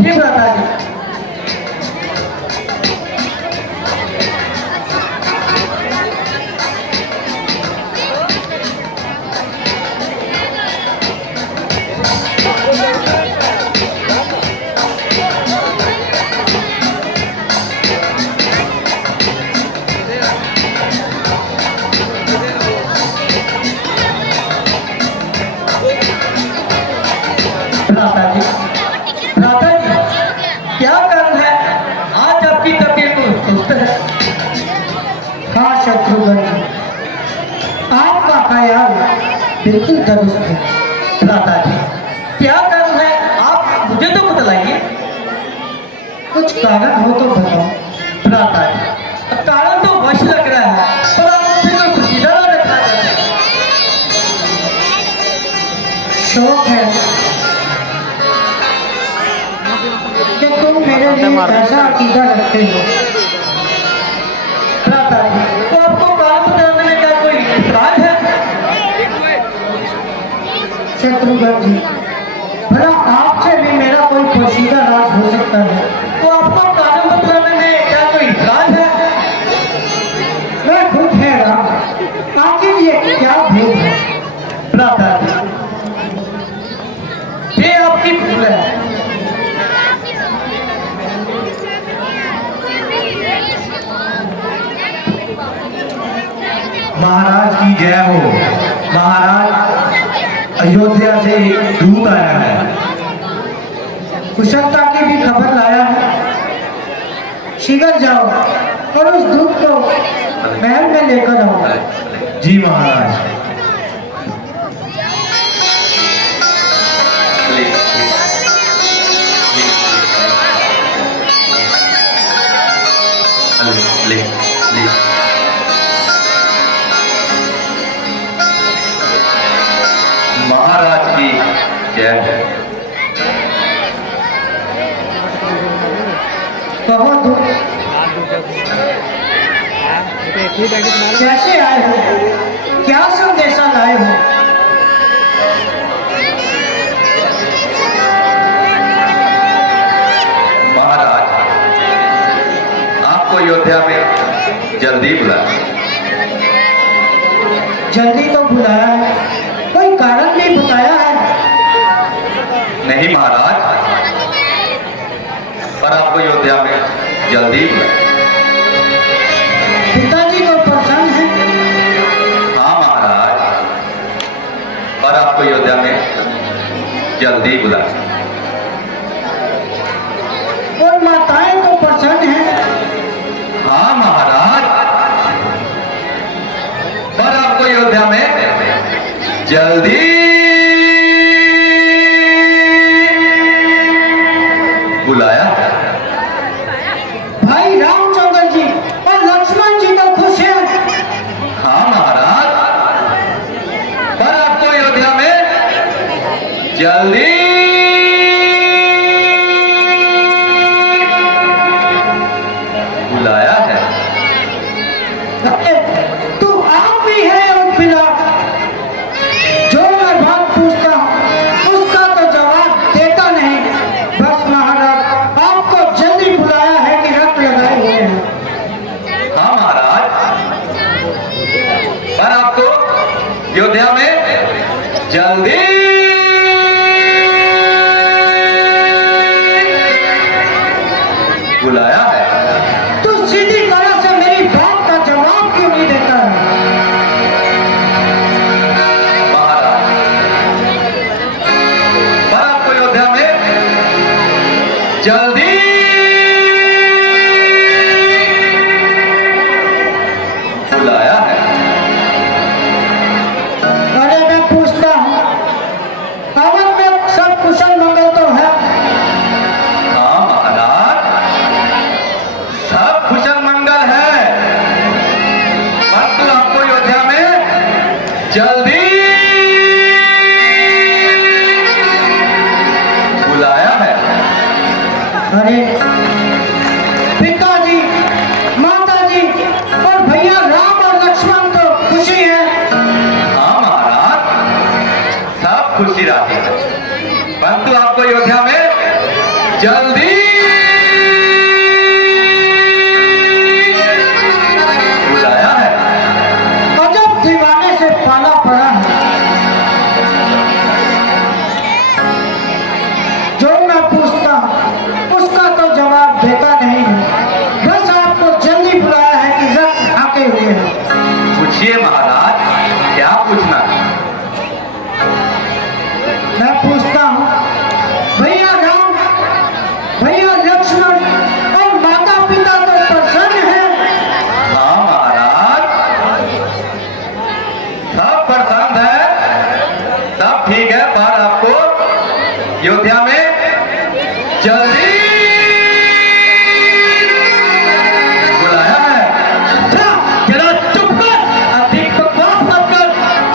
जी भ्राता जी। भ्राता जी, भ्राता जी, क्या कारण है आज आपकी तबीयत तो सुस्त है? हाँ शत्रुघ्न जी, आपका ख्याल बिल्कुल दुरुस्त है। भ्राता जी, क्या कारण है आप मुझे तो बतलाइए। कुछ कारण हो तो बताओ। भ्राता जी, कारण तो वश लग रहा है, पर आप मुझसे कोई पुशीदा ना रखना चाहते। शौक है कि तुम मेरे लिए ऐसा अकीदा रखते हो। भ्राता जी, तो आपको कारण बताने में क्या कोई इतराज है? शत्रुघ्न जी, भला आपसे भी मेरा कोई पोशीदा राज हो सकता है। तो आपको कारण बतलाने में क्या कोई इतराज है? मैं खुद हैरान, आखिर ये क्या भेद है। भ्राता जी, ये आपकी भूल है। महाराज की जय हो। महाराज, अयोध्या से एक दूत आया है। कुशलता की भी खबर लाया है। शीघ्र जाओ और उस दूत को महल में लेकर आओ। जी महाराज। महाराज की जय हो। कहो दूत, कैसे आए हो, क्या संदेशा लाए हो। महाराज, आपको अयोध्या में जल्दी बुलाया। जल्दी तो बुलाया है, कोई कारण नहीं बताया है। नहीं महाराज, पर आपको अयोध्या में जल्दी बुलाया। पिताजी को प्रसन्न है। हाँ महाराज, पर आपको अयोध्या में जल्दी बुलाया। और माताएं तो प्रसन्न हैं। हाँ महाराज, पर आपको अयोध्या में जल्दी बुलाया। भाई रामचंद्र जी और लक्ष्मण जी तो खुश हैं। हाँ महाराज, पर आपको अयोध्या में जल्दी बुलाया है। तू आप भी है और पिला। जो मैं बात पूछता हूँ उसका तो जवाब देता नहीं। बस महाराज, आपको जल्दी बुलाया है कि रट लगाए हुए हैं। हाँ महाराज, पर आपको अयोध्या में जल्दी बुलाया है। तू सीधी तरह से मेरी बात का जवाब क्यों नहीं देता है। महाराज, पर आपको अयोध्या में जल्दी बुलाया है। अरे मैं पूछता हूँ, अवध में सब कुशल मंगल तो है। हाँ महाराज, सब कुशल मंगल है, परंतु आपको अयोध्या में जल्दी बुलाया है। अरे पिताजी, माताजी और भैया राम और लक्ष्मण तो खुशी है। हाँ महाराज, सब खुशी रहती है, परंतु आपको अयोध्या में जल्दी बुलाया है। अजब दीवाने से पाला पड़ा है। जो मैं पूछता हूँ उसका तो जवाब देता नहीं है। बस आपको जल्दी बुलाया है कि रक्त ढाके हुए हैं। पूछिए महाराज, क्या पूछना? मैं पूछता हूँ भैया राम, भैया लक्ष्मण और माता पिता तो प्रसन्न हैं। हाँ महाराज, सब प्रसन्न है, सब ठीक है। पर आपको अयोध्या में जल्दी बुलाया है। जरा चुप कर, अधिक बकवास मत कर।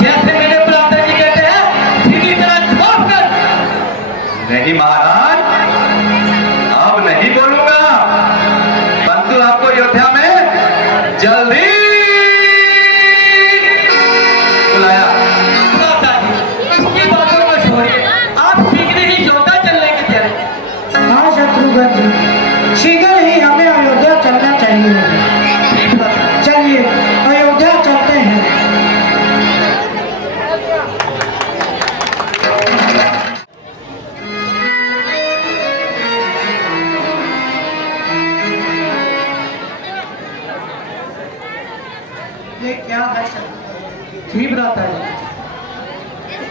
जैसे मेरे भ्राता जी कहते हैं सीधी तरह जवाब कर। नहीं महाराज, अब नहीं बोलूंगा, परंतु आपको अयोध्या में जल्दी बुलाया। भ्राता जी, इसकी बातों को छोड़िए, आप शीघ्र ही योद्धा चलने की चले। हाँ शत्रुघ्न जी, शीघ्र ही हमें अयोध्या चलना चाहिए। चलिए अयोध्या चलते हैं। ये क्या है शत्रुघ्न जी भ्राता जी, जी?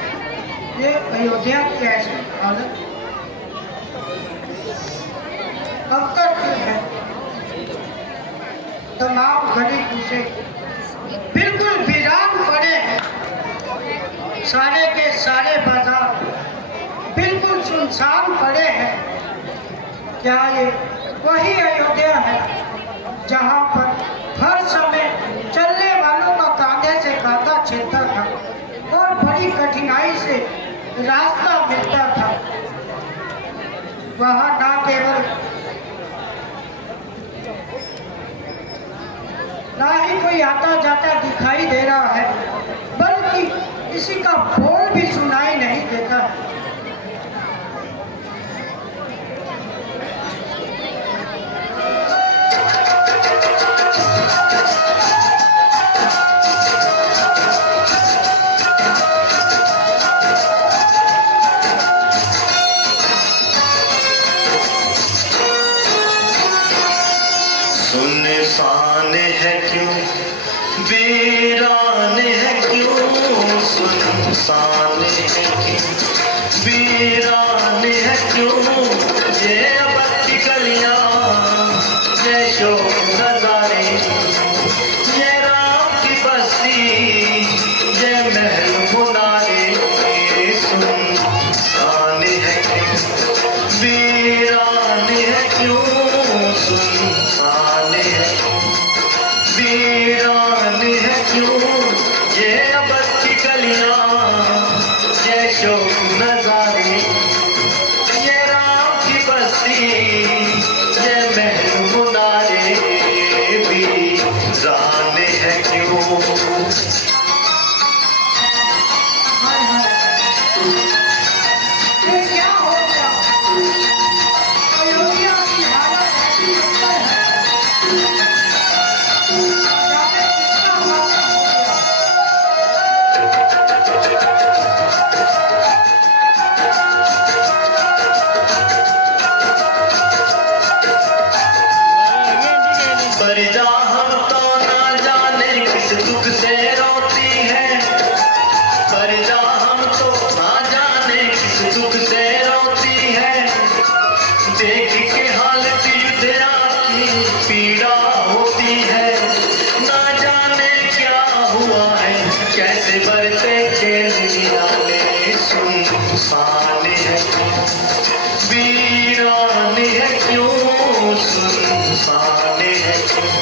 ये अयोध्या की ऐसी हालत कब तक है? तमाम गली कूचे बिल्कुल वीरान पड़े हैं। सारे के सारे बाजार बिल्कुल सुनसान पड़े हैं। क्या ये वही अयोध्या है जहाँ पर हर समय चलने वालों का कांधे से कांधा छिलता था और बड़ी कठिनाई से रास्ता मिलता था? वहाँ ना केवल ना ही कोई आता जाता दिखाई दे रहा है, बल्कि किसी का बोल भी सुनाई नहीं देता है। सुनसान है क्यों, वीरान है क्यों, सुनसान है क्यों, वीरान है क्यों, ये अब की गलियां, ये शोक नजारे, ये राम की बस्ती, ये महल मुनारे, सुनसान है क्यों, वीरान है क्यों, सुनसान है क्यों, वीरान है क्यों, ये अब की गलियां, ये शोक नजारे, ये राम की बस्ती, ये महल मुनारे, वीरान है क्यों। हाय हाय, ये क्या हो गया? अयोध्या की हालत ऐसी बदतर है। जाने कितना मौका हो गया। पर जा हम तो ना जाने किस दुख से रोती है, पर जा हम तो ना जाने किस दुख से रोती है, देख के हालत युद्धया की पीड़ा होती है, ना जाने क्या हुआ है, कैसे बरते के निराले, सुनसान है क्यों, वीरान है क्यों, सुनसान है क्यों,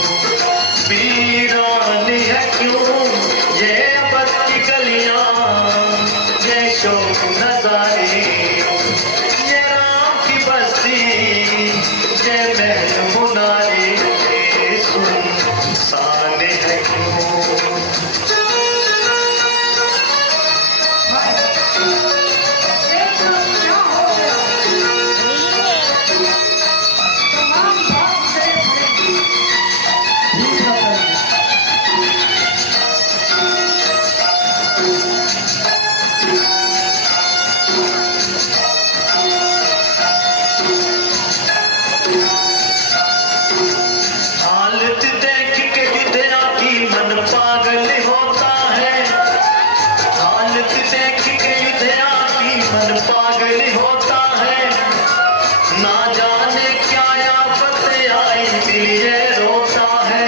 वीरान है क्यों, ये अब की गलियां, ये शोक नजारे, ये राम की बस्ती, ये महल मुनारे, सुनसान है क्यों। हाय, ये सब क्या हो गया? हालत देख के युद्धया की मन पागल होता है, हालत देख के युद्धया की मन पागल होता है। ना जाने क्या आफत आई दिल ये रोता है,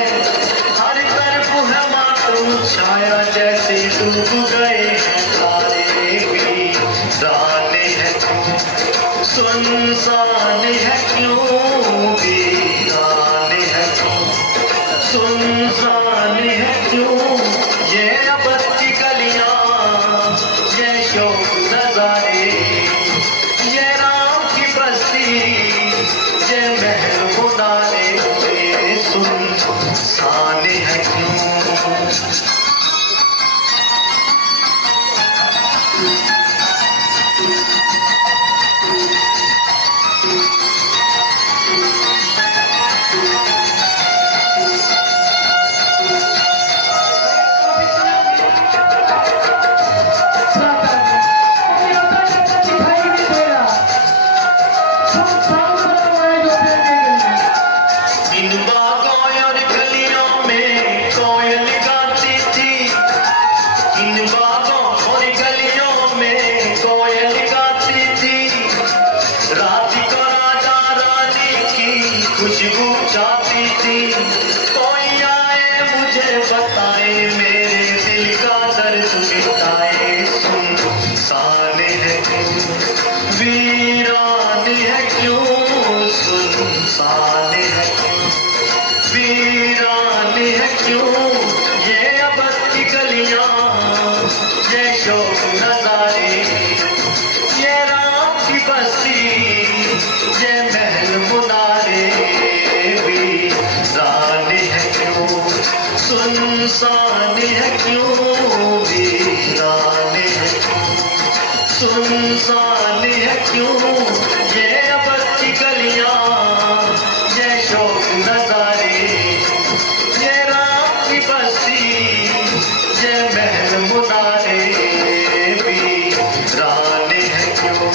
हर तरफ है मातम छाया जैसे डूब गए हैं तारे भी जाने है क्यों सुनसान है क्यों वीरान है क्यों सुनसान है क्यों ये अबद की गलियां ये शौक नजारे ये राम की बस्ती ये महल मुनारे सुनसान है क्यों। इन बागों और गलियों में कोयल गाती थी, इन बागों और गलियों में कोयल गाती थी। रात को राजा रानी की खुशबू चाहती थी, कोई आए मुझे बताए मेरे दिल का दर्द मिटाए। सुनसान है क्यों वीरान है क्यों सुनसान है क्यों वीरान है क्यों ये अबद की गलियां ये शौक नजारे ये राम की बस्ती ये महल मुनारे वीरान है क्यों सुनसान है क्यों वीरान है क्यों सुनसान है क्यों ये अबद की गलियां ये शौक नजारे ये राम की बस्ती ये महल मुनारे वीरान है क्यों।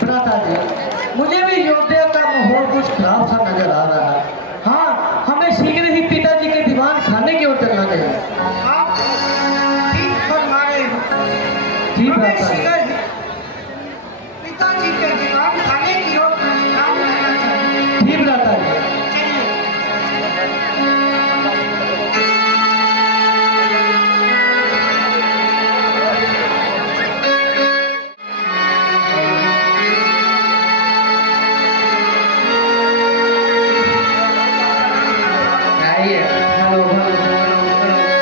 भ्राता जी, मुझे भी अयोध्या का माहौल कुछ खराब सा नजर आ रहा है। हाँ, हमें शीघ्र ही पिताजी के दीवान खाने की ओर चलना चाहिए। आप ठीक फरमा रहे हो। जी हमें भ्राता जी। शीघ्र ही पिताजी के दीवान खाने की ओर प्रस्थान करना चाहिए। जी भ्राता जी। चलिए। आइए। Hello hello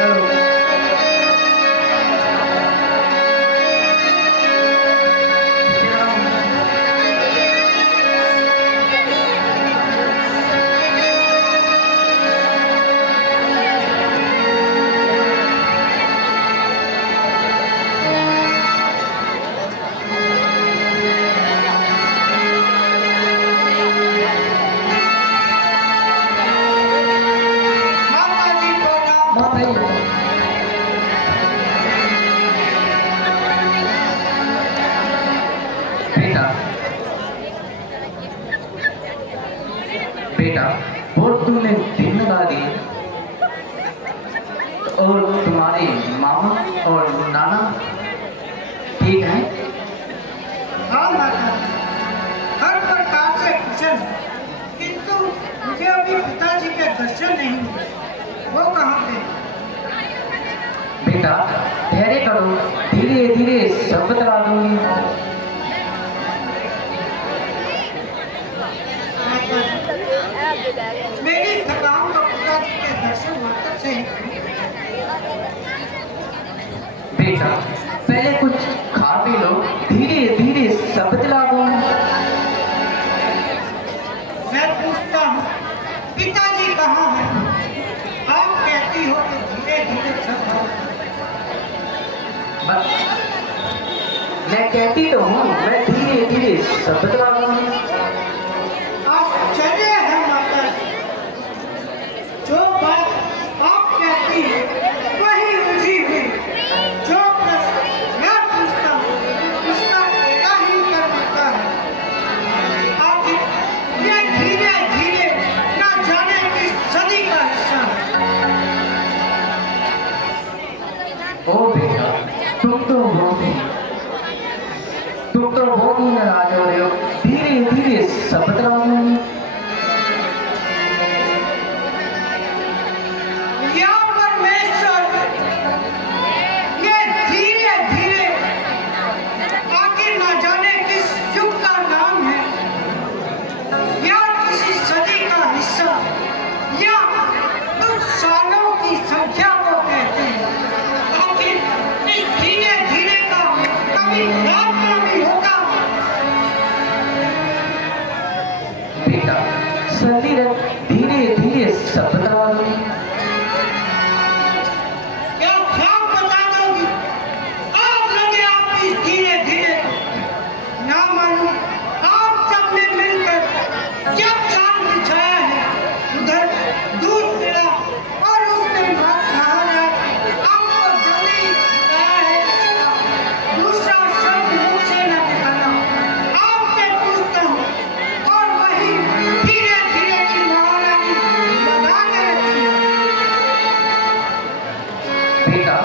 hello hello. माता जी प्रणाम। माता जी। बेटा बेटा वो तूने जिम्मेदारी और तुम्हारे मामा और नाना ठीक है? हाँ माता जी, हर प्रकार से कुशल है, किंतु मुझे अभी पिताजी के दर्शन नहीं हुए। वो कहाँ पे? बेटा धैर्य करो, धीरे धीरे सब बता दूंगी। माता जी, मेरी थकान तो पिताजी के दर्शन मात्र से ही हुई। बेटा पहले कुछ खा पी लो, धीरे धीरे सब बतला दूंगी। मैं पूछता हूँ, पिताजी कहाँ हैं? आप कहती हो कि धीरे धीरे सब हो। बस मैं कहती तो हूँ, मैं धीरे धीरे शब्द लगाऊंगी। आश्चर्य है माता जी, जो बात आप कहती है वही उलझी हुई, जो प्रश्न मैं पूछता हूँ उसका क्या ही कर सकता है। आखिर ये धीरे धीरे ना जाने किस सदी का हिस्सा है। ओ बेटा, तुम तो बहुत ही नाराज हो रहे हो। धीरे धीरे शब्द लगाऊंगी। या परमेश्वर, ये धीरे धीरे आखिर ना जाने किस युग का नाम है, या किसी सदी का हिस्सा, या कुछ सालों की संख्या को कहते हैं। आखिर इस धीरे धीरे का कभी रास्ता भी होगा। बेटा, शरीर धीरे धीरे शब्द लगाऊंगी। क्या ख्याल बता दोगी? आप लगे आपकी धीरे धीरे ना मालूम आप सबने मिलकर क्या जाल बिछाया है। उधर दूध मिला और उसने महाराज आपको जल्दी बताया है। दूसरा शब्द मुख से न निकाला। आपसे पूछता हूँ और वही धीरे धीरे की महारानी लगा के रखी है। बेटा,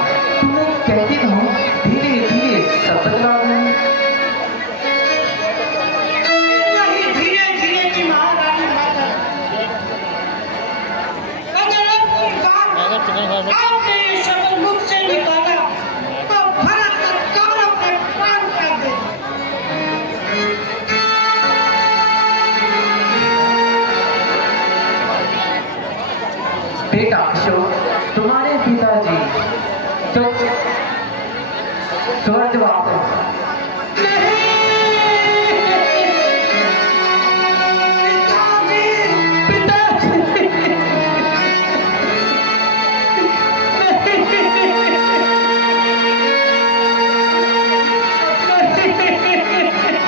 तुम्हें कहती हूँ धीरे धीरे शब्द लगाऊंगी। वही धीरे धीरे की महारानी माता। अगर अपनी बात आपने ये शब्द मुख से निकाला तो भरत तत्काल अपने प्राण त्याग दे। बेटा अशोक, तुम्हारे पिताजी तो स्वर्गवास हैं।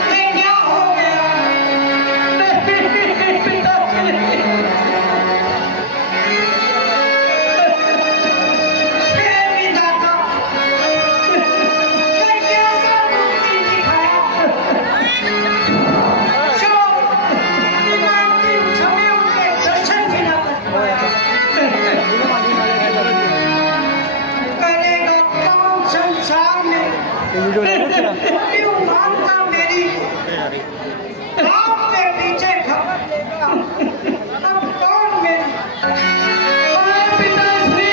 ये क्या हो गया? हे विधाता, ये कैसा मुक्ति दिखाया? शोक, दिमागी समय उनके दर्शन भी न कर पाया। करेगा कौन संसार में क्यों मानता मेरी आपके पीछे खबर लेगा। अब कौन मेरी पिताश्री,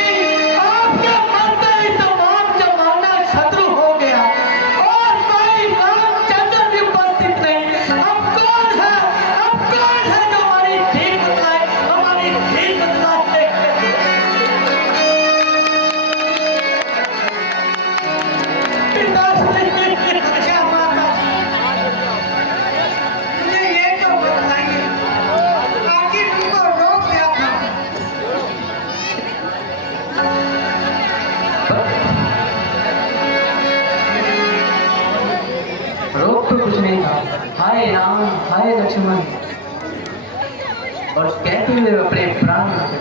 आपके मरते ही तमाम जमाना शत्रु हो गया और कोई रामचंद्र भी उपस्थित नहीं। अब कौन है जो हमारी धीर बदलाए, हमारी धीर बदलाए? पिताश्री, अच्छा माता जी, मुझे ये तो बताइए, आखिर उनको रोक क्या था? रोक तो कुछ नहीं था। हाय राम, हाय लक्ष्मण, और कहते हुए अपने प्राण रख दिए।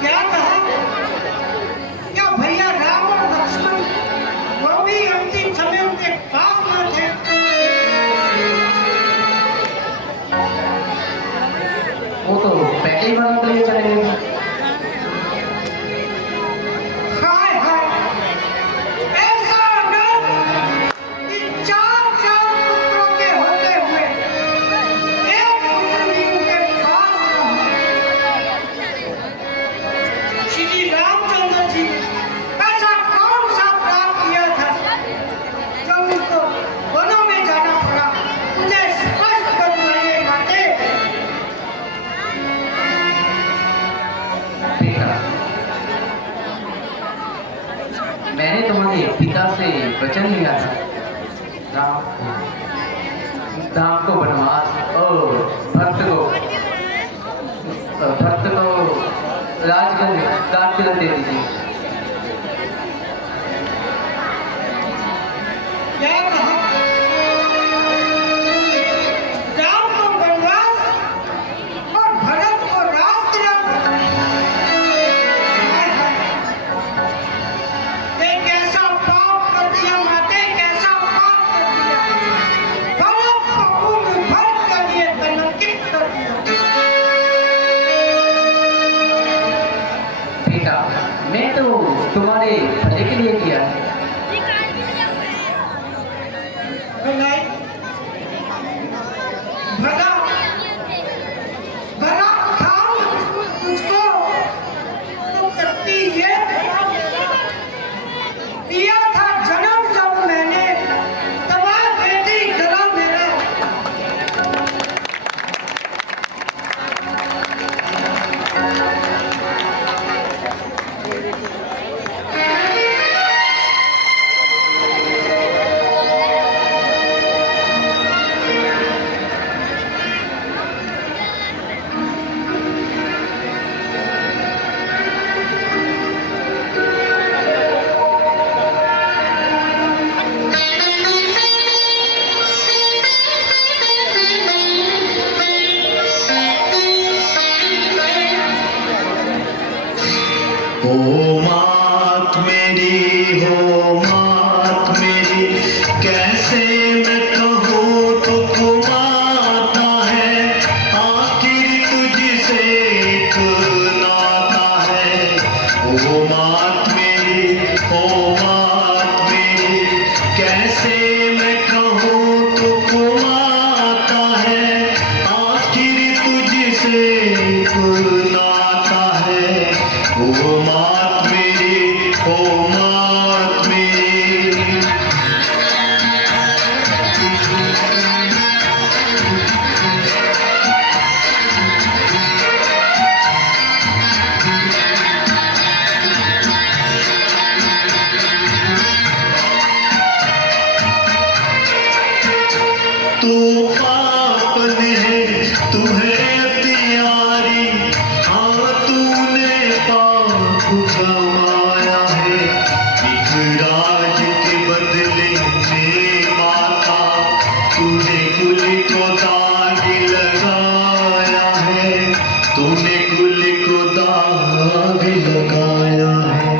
क्या कहा? क्या भैया राम और लक्ष्मण वो भी अंतिम समय उनके पास न थे? वो तो पहले ही वहां के लिए चले गए। हाय हाय, ऐसा अगर कि चार पुत्रों के होते हुए एक पुत्र भी उनके पास न हो। श्री रामचंद्र जी ऐसा कौन सा अपराध किया था जो उनको वनों में जाना पड़ा? मुझे स्पष्ट कर बताइए माते। बेटा, मैंने तुम्हारे पिता से वचन लिया था राम को वनवास और भक्त को राजगद्दी दे दीजिए। क्या कहा? हो मात मेरी, हो मात मेरी, कैसे मैं कहूँ तुझको माता है, आखिर तुझसे एक नाता है। हो मात मेरी, हो मात मेरी, कैसे मैं कहूँ तुझको माता है, आखिर तुझसे एक नाता है। हो मात मेरी, हो मात मेरी। तू पापन है, तू है अत्यारी, हाँ तूने पाप कमाया है। एक राज के बदले में माता, तूने कुल को दाग लगाया है, तूने कुल को दाग लगाया है।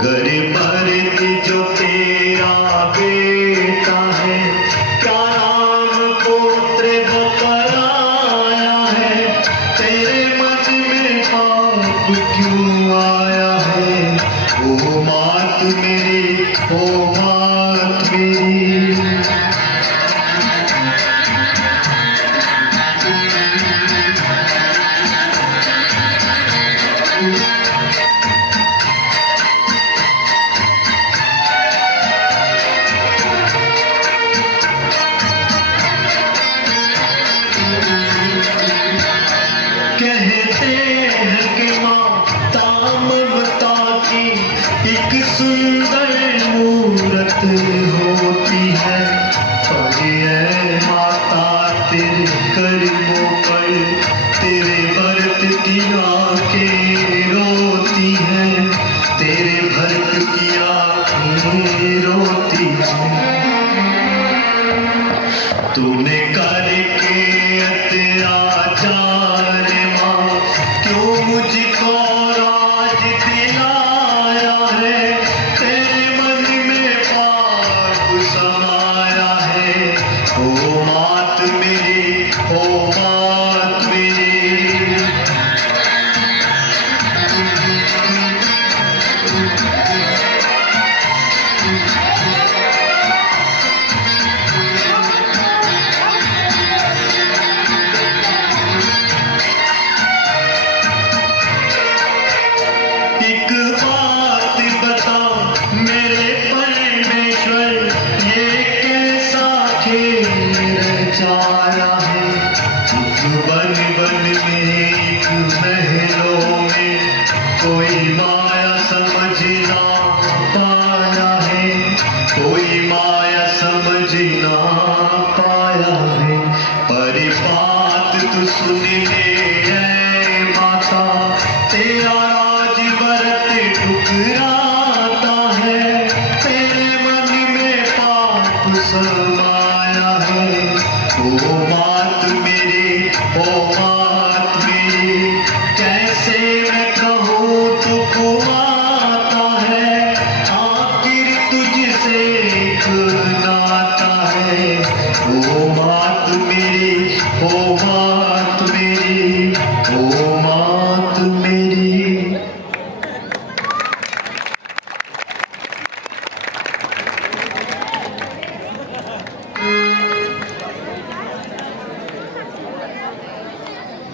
घर भरत जो तेरा बेटा है, क्या नाम पुत्र बतलाया है, तेरे मन में पाप क्यों आया है। ओ मात मेरी, ओ मात मेरी। कहते हैं कि माता ममता की एक सुंदर मूरत होती है, पर ये माता तेरे कर्मों पर, तेरे भरत की आंखें रोती हैं, तेरे भरत की आंखें रोती हैं। तूने करके अत्याचार माँ, क्यों मुझको राज दिलाया है, तेरे मन में पाप समाया है। ओ मात मेरी, ओ मात मेरी। एक बात बता मेरे परमेश्वर, ये कैसा खेल रचाया है। एक बन बन में, एक महलों में, कोई माया समझ ना पाया है, कोई माया समझ ना पाया है। पर बात तू सुन ले ऐ माता, तेरा राज भरत ठुकराता है, तेरे मन में पाप समाया है। ओ मात मेरी, ओ मात मेरी, कैसे मैं कहूँ तुझको माता है, आखिर तुझसे एक नाता है। ओ मात मेरी, ओ मात मेरी, ओ मात मेरी।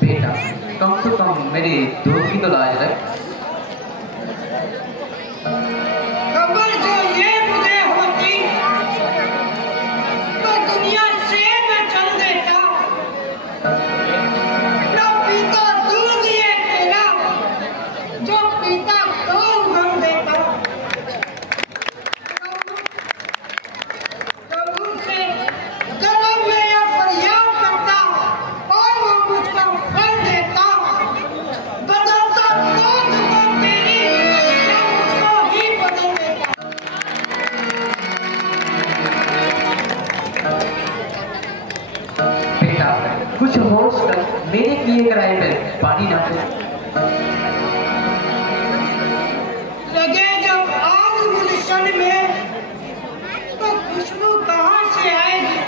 बेटा कम से कम मेरी दूध की तो लाज रख। खबर जो ये मुझे होती, तो दुनिया से मैं चल देता। ना पीता दूध ये तेरा, जो पीता कौन भर देता। प्रभु से जन्म में यह फरियाद करता, और वो मुझको फल देता। बदलता तो दुकान तेरी, या मुझको ही बदल देता। बेटा कुछ होश कर, मेरे किए कराए पे पानी ना दे। रास्ते में तो खुशबू कहाँ से आएगी?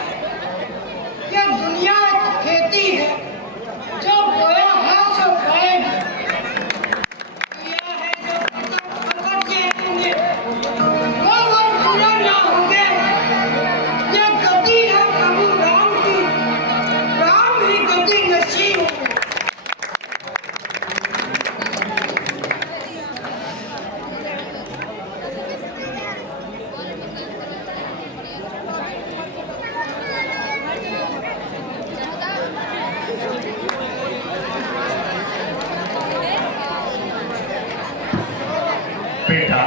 यह दुनिया एक खेती है, जो बोया है सो पाएगी। यह है जो पकड़ के आएंगे, वो पूरा ना होंगे। यह गति है प्रभु राम की, राम ही गति नसीब होंगे। बेटा,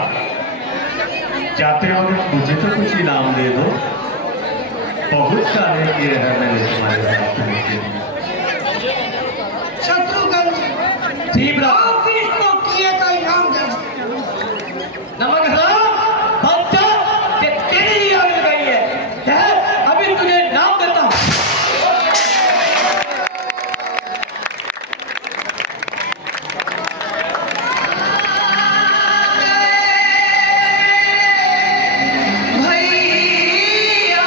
जाते वक्त मुझे तो कुछ इनाम दे दो। बहुत सारे ये है मेरे तुम्हारे साथ में के लिए। शत्रुघ्न जी, आप इसको किए का इनाम दे दो। नमक हराम बच्चा कि तेरी ही आग लगाई है। कह, अभी तुझे नाम देता हूँ। भैया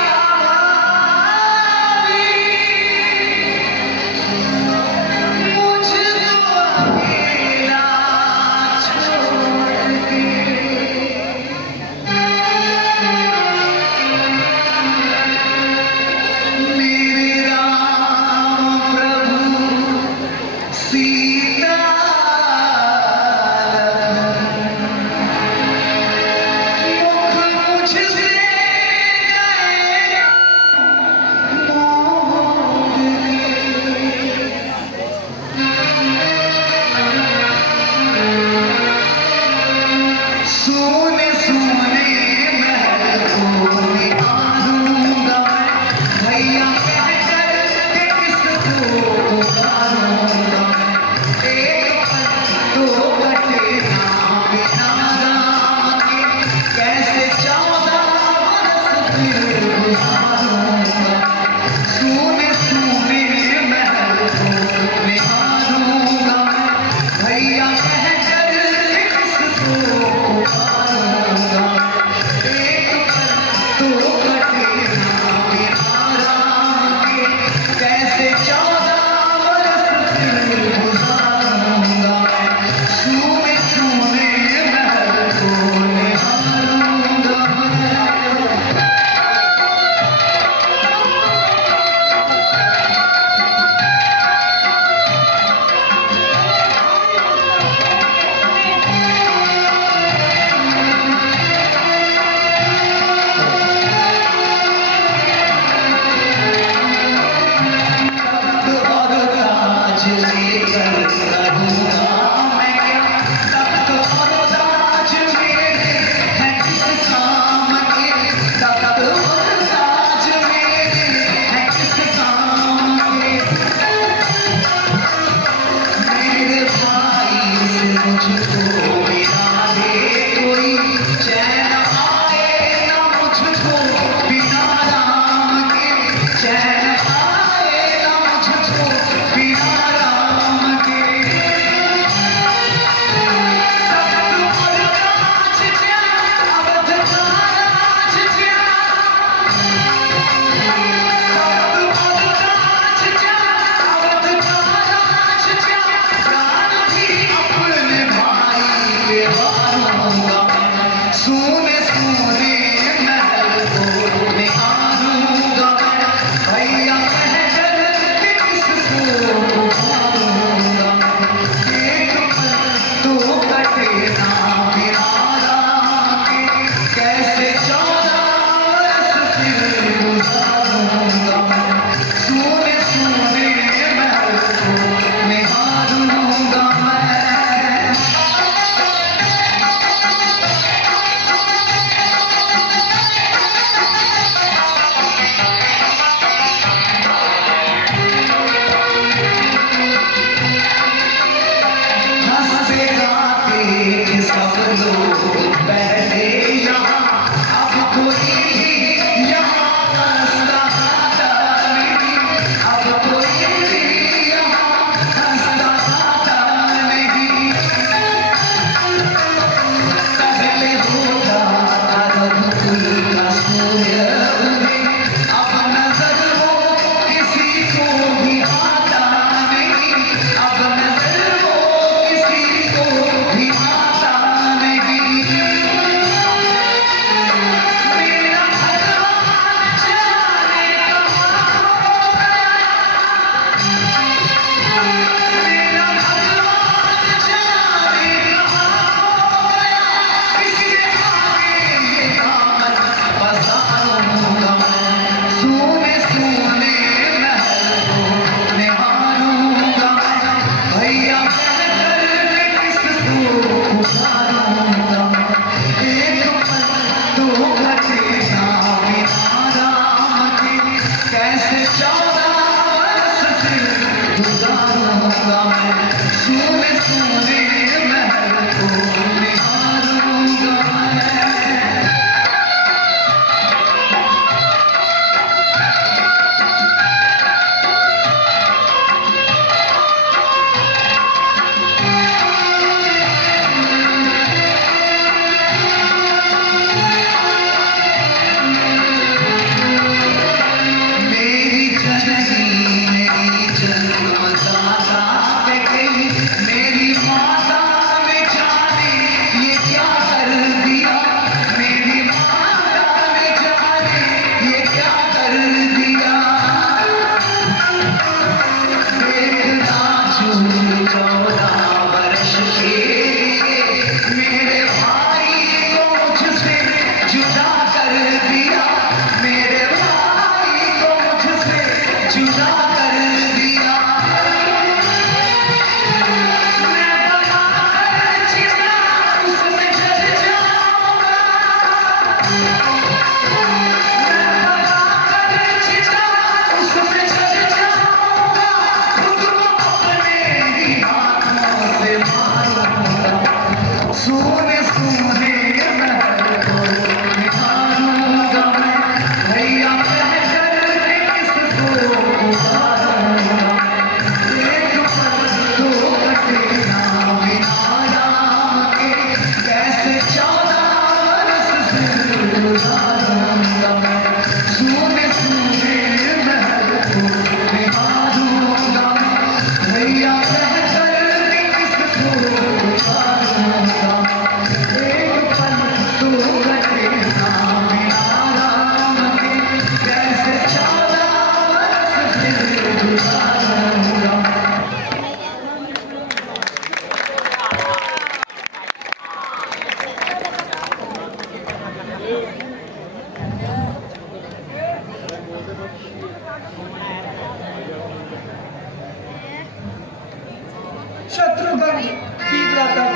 शत्रुघ्न जी ब्रदर,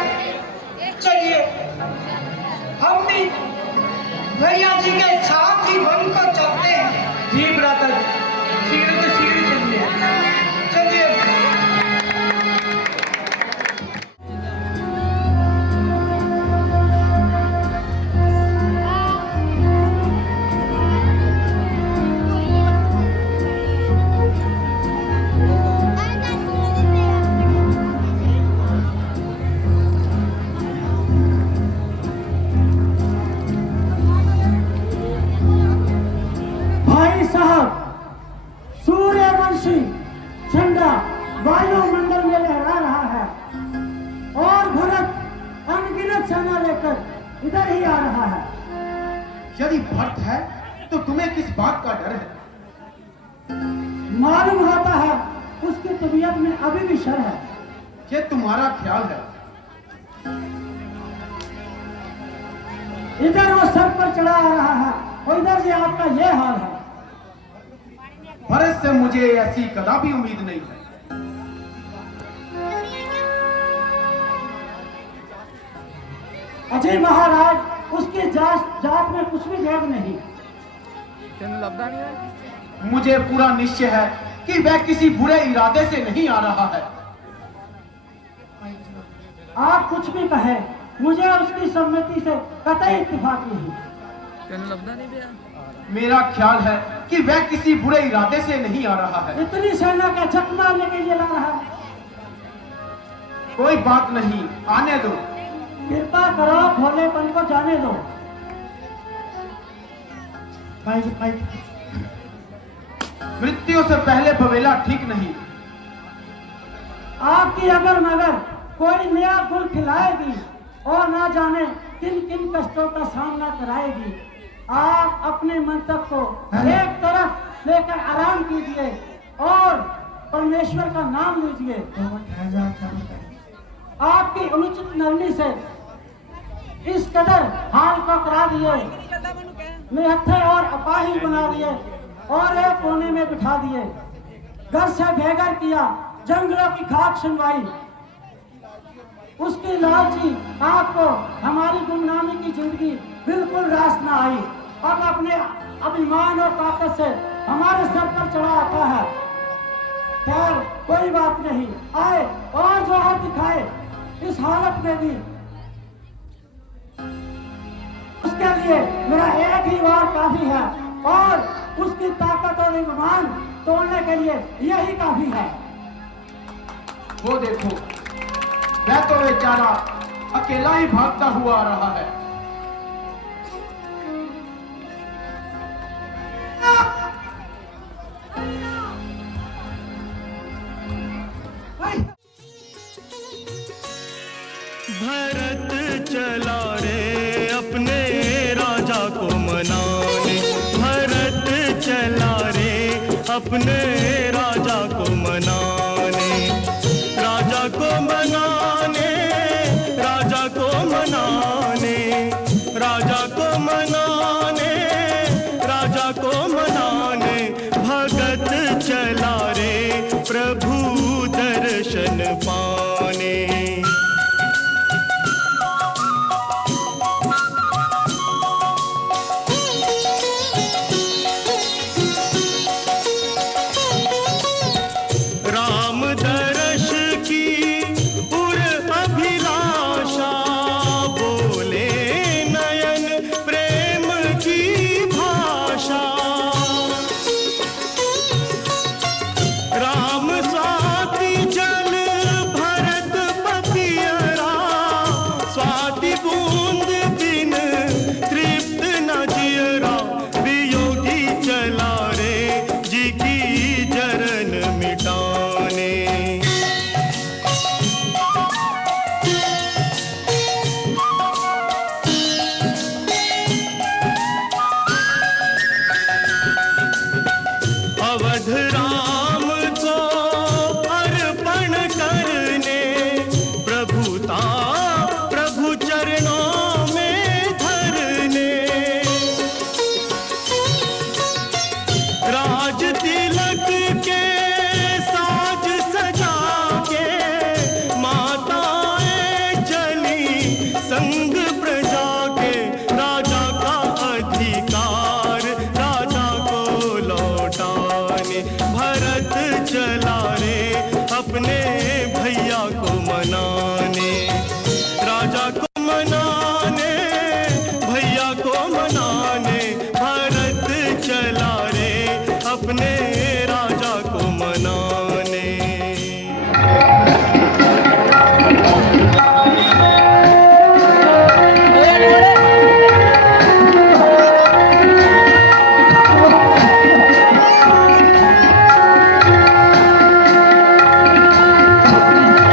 चलिए हम भी भैया जी के साथ ही वन को चलते हैं। जी ब्रदर, शीघ्र से शीघ्र चलिए। चलिए भाई साहब, सूर्यवंशी झंडा वायुमंडल में लहरा रहा है और भरत अनगिनत सेना लेकर इधर ही आ रहा है। यदि भट्ट है तो तुम्हें किस बात का डर है? मालूम होता है उसकी तबीयत में अभी भी शर है। ये तुम्हारा ख्याल है। इधर वो सर पर चढ़ा आ रहा है और इधर से आपका ये हाल है। भरत से मुझे ऐसी कदापि उम्मीद नहीं है। अजय महाराज, उसकी जात में कुछ भी भेद नहीं। मुझे पूरा निश्चय है कि वह किसी बुरे इरादे से नहीं आ रहा है। आप कुछ भी कहें, मुझे उसकी सम्मति से कतई इत्तेफाक नहीं। मेरा ख्याल है कि वह किसी बुरे इरादे से नहीं आ रहा है। इतनी सेना का झक मारने के लिए ला रहा है। कोई बात नहीं, आने दो। कृपा करो, भोलेपन को जाने दो। मृत्यु से पहले बवेला ठीक नहीं। आपकी अगर मगर कोई नया गुल खिलाएगी और ना जाने किन किन कष्टों का सामना कराएगी। आप अपने मंतक को एक तरफ लेकर आराम कीजिए और परमेश्वर का नाम लीजिए। आपकी अनुचित नरमी से इस कदर हाल को करा दिए, निहत्थे और अपाहिज बना दिए और एक कोने में बिठा दिए, घर से बेघर किया, जंगलों की खाक सुनवाई। उसकी लालची आपको हमारी गुमनामी की जिंदगी बिल्कुल रास न आई। अब अपने अभिमान और ताकत से हमारे सर पर चढ़ा आता है। खैर कोई बात नहीं, आए और जोहर दिखाए इस हालत में भी। उसके लिए मेरा एक ही वार काफी है और उसकी ताकत और ईमान तोड़ने के लिए यही काफी है। वो देखो, वह तो बेचारा अकेला ही भागता हुआ आ रहा है। भरत चला रे अपने राजा को मनाने, भरत चला रे अपने राजा को मनाने, राजा को मनाने, राजा को मनाने, राजा को मनाने, राजा को मनाने, भगत चला रे प्रभु दर्शन पाने। भरत चला रे अपने भैया को मनाने, राजा को मनाने, भैया को मनाने। भरत चला रे अपने राजा को मनाने।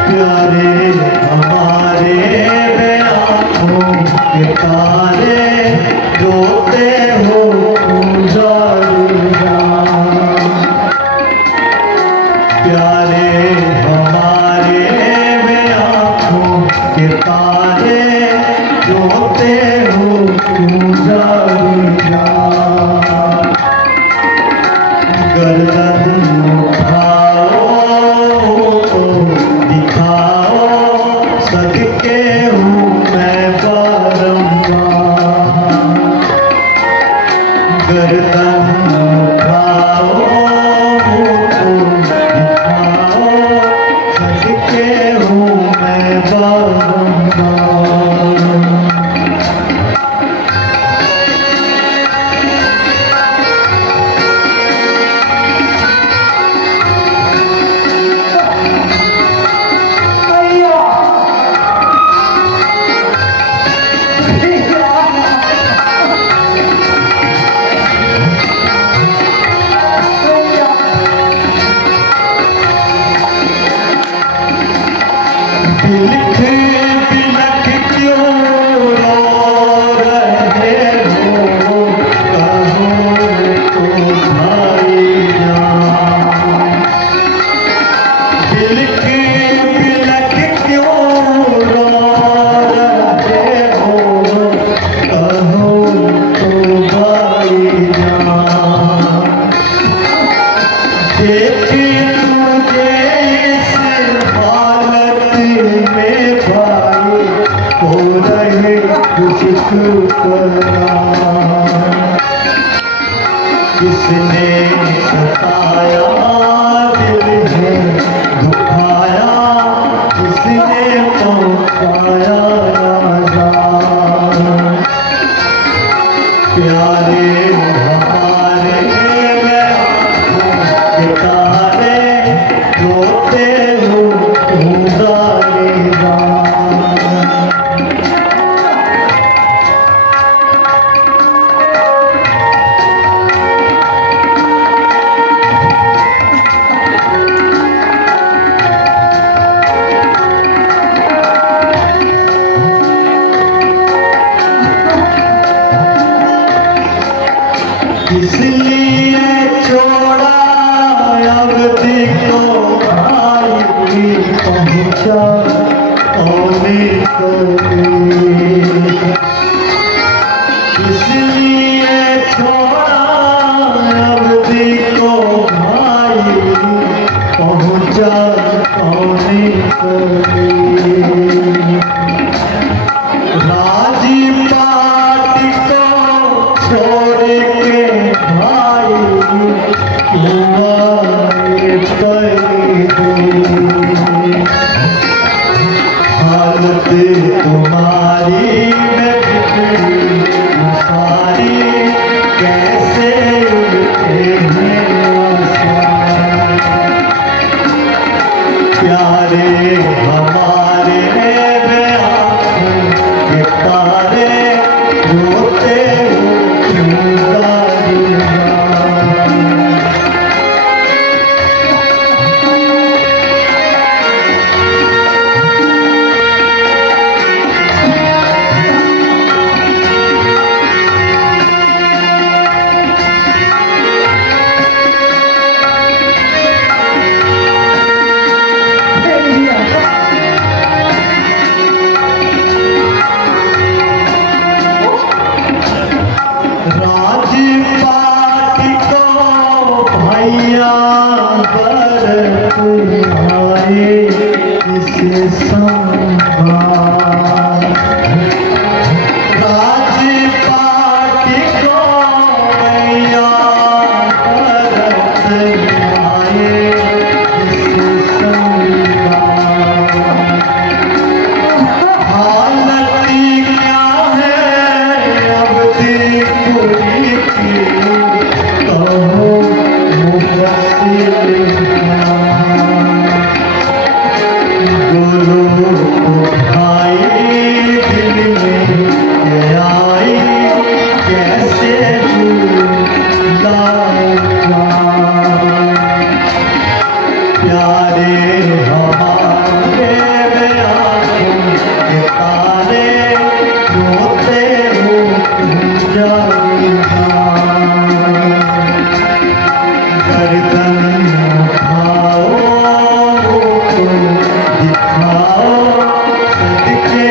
प्यारे हमारे वे आँखों के तारे, रोते हो गुजारिया। प्यारे हमारे वे आँखों के तारे, रोते हो गुजारिया। गर्दन उठाओ तो दिखाओ, सदके हूँ मैं बारंबार। गर्दन उठाओ तो दिखाओ, सदके हूँ मैं बारंबार। बिलख बिलख क्यों रो रहे हो, कहो तो भाईजान। बिलख बिलख क्यों रो रहे हो, कहो तो भाईजान। देख तुझे इस हालत में भाई, हो रहे शुक्राना। किसने सताया दिल है दुखाया, किसने पहुँचाया राजा। प्यारे हमारे वे आँखों के तारे, रोते हो गुजारिया। इसलिए छोड़ा अवधि को भाई की पहुँचा औने कभी। इसलिए छोड़ा अवधि को भाई पहुँचा औने कभी। राजपाट को छोड़ के भाई तुम्हारे परदेश। हालत तुम्हारी में बिगड़ी सारी, कैसे उठे हैं आसमान। प्यारे हमारे वे आँखों के तारे, रोते हो गुजारिया। प्यारे हमारे में आंसू के तारे रोते हो तुम जाना गर्दन उठाओ तो दिखाओ सदके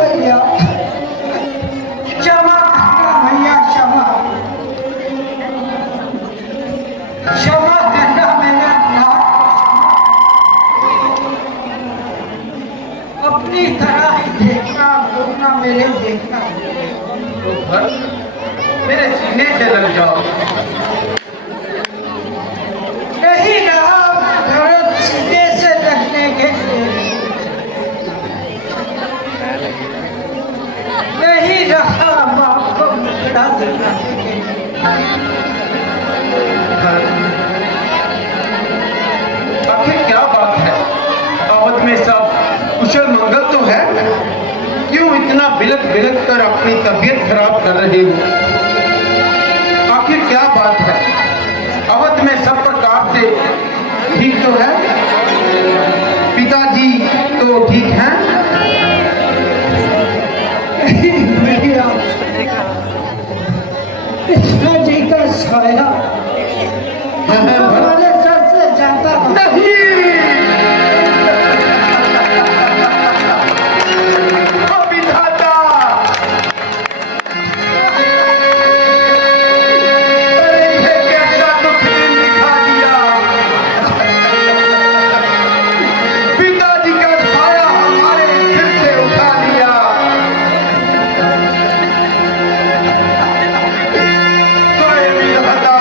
भैया क्षमा भैया क्षमा क्षमा करना मेरा नाथ अपनी तरह ही देखना घूमना मेरे देखना तो भर मेरे सीने से लग जाओ। नहीं रहा भरत सीने से लगने के लिए नहीं रहा बाप को मुकड़ा दिखाने के लिए आखिर क्या बात है? अवध में सब कुशल मंगल तो है, क्यों इतना बिलक बिलक कर अपनी तबीयत खराब कर रहे हो? आखिर क्या बात है? अवध में सब प्रकार से ठीक तो है? पिताजी तो ठीक हैं? भैया कृष्णा जी का साया हमारे सर से जाता नहीं। विधाता, अरे ये कैसा दुख दिन दिखा दिया। पिताजी का साया हमारे सिर से उठा लिया। हाय विधाता,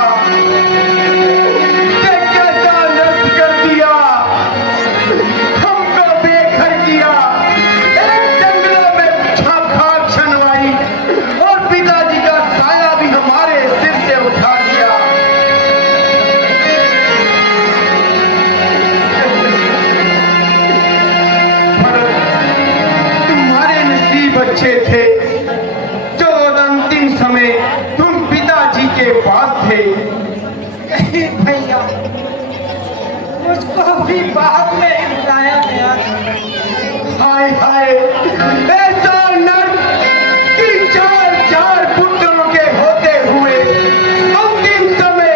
ये कैसा नष्ट कर दिया, हमको बेघर किया, एक जंगलों में छाप छनवाई और पिताजी का साया भी हमारे सिर से उठा लिया। भरत, तुम्हारे नसीब अच्छे थे जो अंतिम समय तुम पिताजी के पास थे। नहीं भैया मुझको भी बाद में ही बुलाया गया था हाय हाय, ऐसा नर कि चार चार पुत्रों के होते हुए अंतिम समय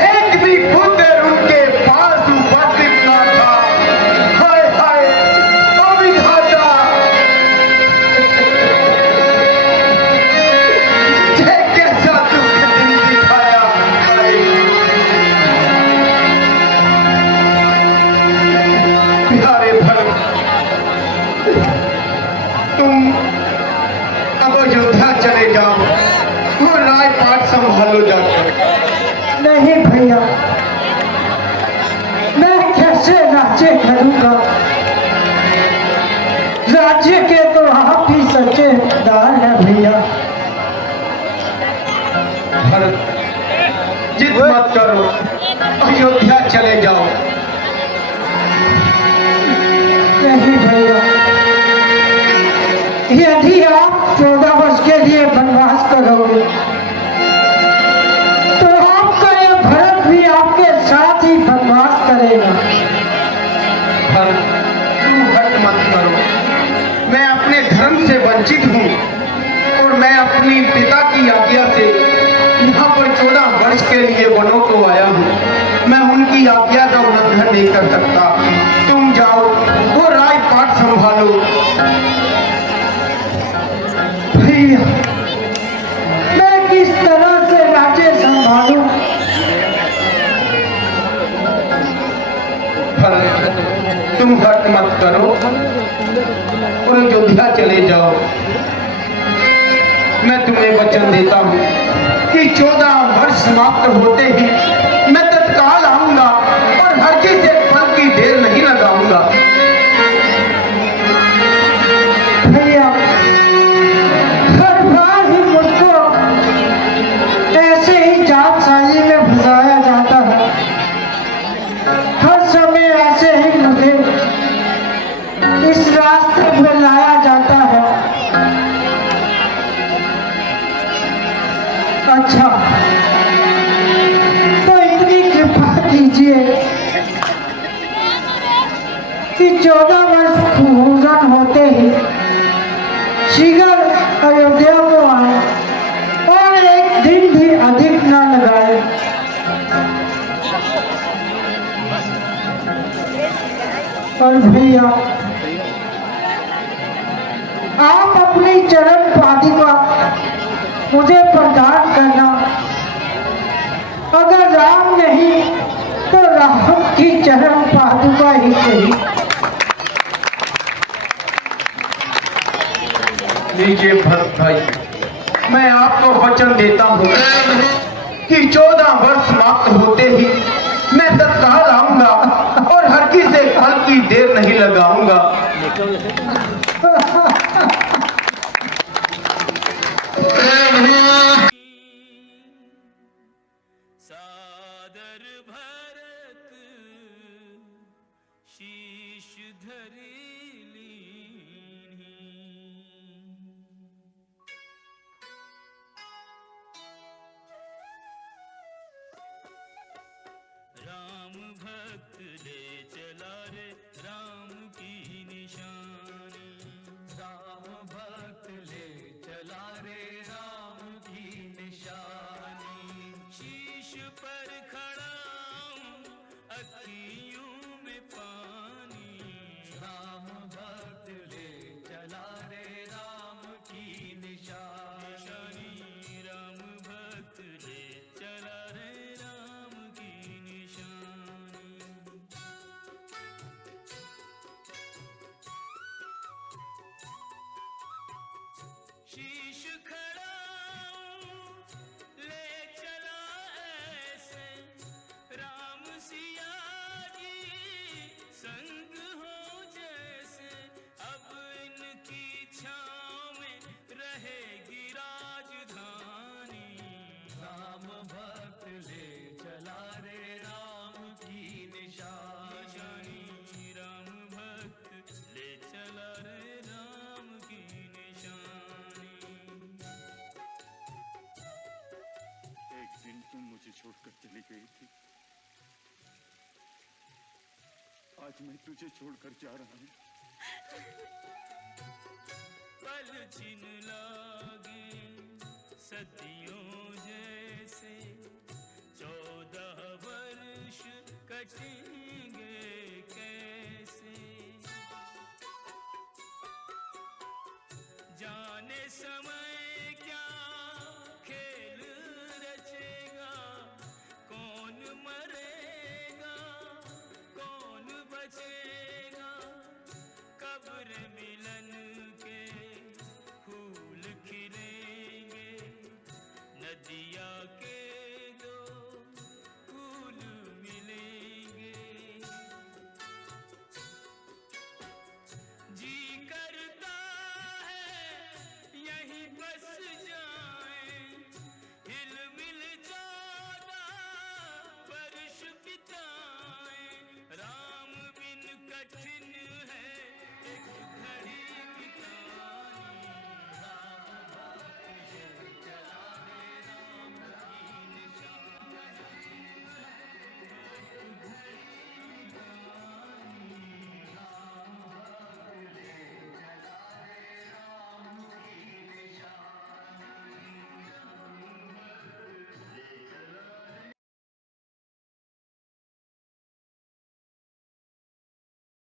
एक भी पुत्र उनके पास उपस्थित न था। हाय हाय, ओ विधाता, ये कैसा दुख दिन दिखाया। हाय, प्यारे भरत, तुम अब अयोध्या चले जाओ और राजपाट संभालो जाकर। नहीं भैया मैं कैसे राज्य करूंगा राज्य के तो आप ही सच्चे दार हैं भैया भरत, जिद मत करो, अयोध्या चले जाओ। नहीं भैया यदि आप 14 वर्ष के लिए वनवास करोगे तो आपका यह भरत भी आपके साथ ही वनवास करेगा भरत, तुम हट मत करो, मैं अपने धर्म से वंचित हूँ और मैं अपनी पिता की आज्ञा से यहाँ पर 14 वर्ष के लिए वनों को आया हूँ। मैं उनकी आज्ञा का उल्लंघन नहीं कर सकता। तुम जाओ वो राजपाट संभालो। भैया मैं किस तरह से राज्य संभालूं भरत, तुम हट मत करो और अयोध्या चले जाओ। मैं तुम्हें वचन देता हूँ कि 14 वर्ष समाप्त होते ही मैं तत्काल आऊंगा और हर किसी से पल की देर नहीं लगा रथ में लाया जाता है। अच्छा, तो इतनी कृपा कीजिए कि 14 वर्ष पूर्ण होते ही शीघ्र अयोध्या को आए और एक दिन भी अधिक न लगाए। और भैया, आप अपनी चरण पादुका मुझे प्रदान करना। अगर राम नहीं तो राम की चरण पादुका ही सही। लीजिए भरत भाई, मैं आपको वचन देता हूँ कि 14 वर्ष समाप्त होते ही मैं तत्काल आऊंगा और हल्की से हल्की देर नहीं लगाऊंगा। सादर भरत शीश धरी लीन्ही। राम भक्त ले चला रे राम की निशानी। राम भक्त ले चला रे राम की निशानी। शीश पर खड़ा हूँ अखियों में पानी। राम भक्त ले चला रे राम की निशानी। राम भक्त ले चला रे राम की निशानी। शीश खड़ा ले चला ऐसे राम सिया जी संग हो जैसे। अब इनकी छाँव में रहेगी राजधानी। राम भक्त ले चला रे राम की निशानी। राम भक्त ले चला रे राम की निशानी। एक दिन तुम मुझे छोड़कर चली गई थी, आज मैं तुझे छोड़कर जा रहा हूँ। पल छिन लागे सदियों जैसे। 14 वर्ष कटेंगे कैसे। जाने समय क्या खेल रचेगा। कौन मरेगा कौन बचेगा। कब्र मिलन के फूल खिलेंगे। नदिया के दो फूल मिलेंगे। जी करता है यहीं बस जाएं। हिल मिल 14 वर्ष बिताएं। राम बिन कठिन